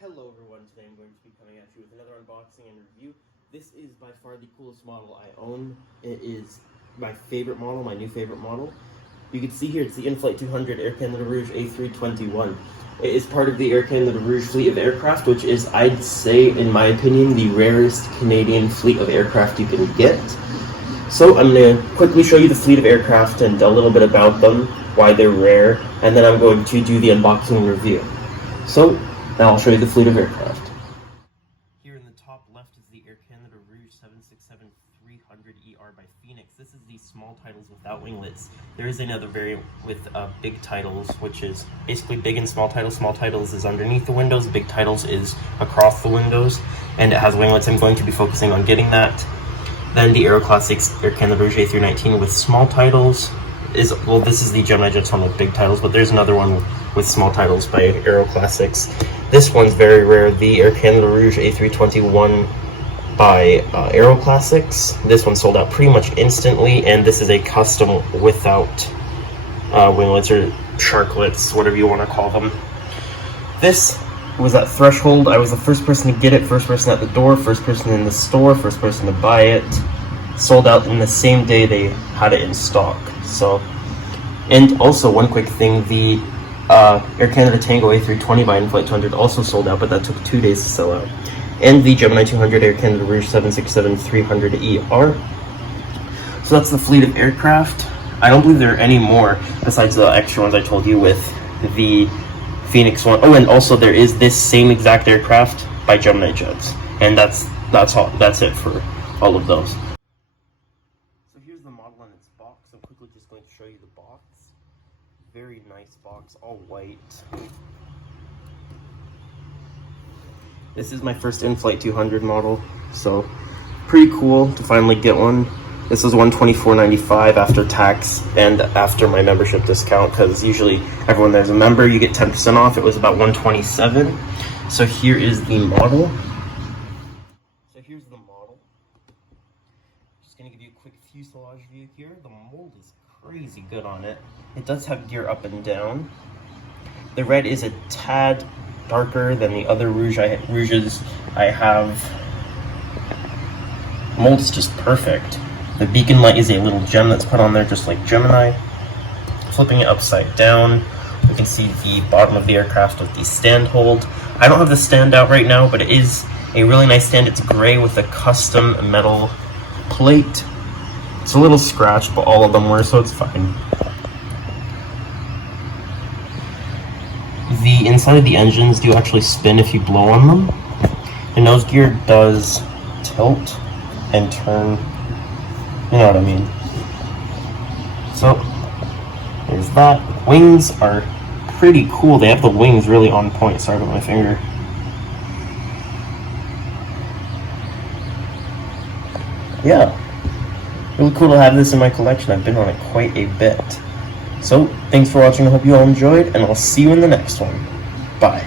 Hello everyone, today I'm going to be coming at you with another unboxing and review. This is by far the coolest model I own. It is my favorite model, my new favorite model. You can see here it's the Inflight 200 Air Canada Rouge A321. It is part of the Air Canada Rouge fleet of aircraft, which is, I'd say, in my opinion, the rarest Canadian fleet of aircraft you can get. So I'm going to quickly show you the fleet of aircraft and a little bit about them, why they're rare, and then I'm going to do the unboxing review. So now I'll show you the fleet of aircraft. Here in the top left is the Air Canada Rouge 767-300ER by Phoenix. This is the small titles without winglets. There is another variant with big titles, which is basically big and small titles. Small titles is underneath the windows, big titles is across the windows, and it has winglets. I'm going to be focusing on getting that. Then the Aero Classics Air Canada Rouge A319 with small titles is, well, this is the Gemini Jets one with big titles, but there's another one with small titles by Aero Classics. This one's very rare, the Air Canada Rouge A321 by Aero Classics. This one sold out pretty much instantly, and this is a custom without winglets or sharklets, whatever you want to call them. This was at Threshold. I was the first person to get it, first person at the door, first person in the store, first person to buy it. Sold out in the same day they had it in stock. So, and also one quick thing, the Air Canada Tango A320 by Inflight 200 also sold out, but that took 2 days to sell out. And the Gemini 200 Air Canada Rouge 767-300ER. So that's the fleet of aircraft. I don't believe there are any more besides the extra ones I told you with the Phoenix one. Oh, and also there is this same exact aircraft by Gemini Jets, and that's it for all of those. So here's the model in its box. I'm quickly just going to show you the box. Very nice box, all white. This is my first Inflight 200 model, so pretty cool to finally get one. This was $124.95 after tax and after my membership discount, because usually everyone there's a member, you get 10% off. It was about $127. So here is the model. Just gonna give you a quick fuselage view here. The mold is crazy good on it. It does have gear up and down. The red is a tad darker than the other rouges I have. The mold is just perfect. The beacon light is a little gem that's put on there just like Gemini. Flipping it upside down, we can see the bottom of the aircraft with the stand hold. I don't have the stand out right now, but it is a really nice stand. It's gray with a custom metal plate. It's a little scratched, but all of them were, so it's fine. The inside of the engines do actually spin if you blow on them. The nose gear does tilt and turn. You know what I mean. So, there's that. Wings are pretty cool. They have the wings really on point. Sorry about my finger. Yeah. Really cool to have this in my collection. I've been on it quite a bit. So, thanks for watching. I hope you all enjoyed, and I'll see you in the next one. Bye.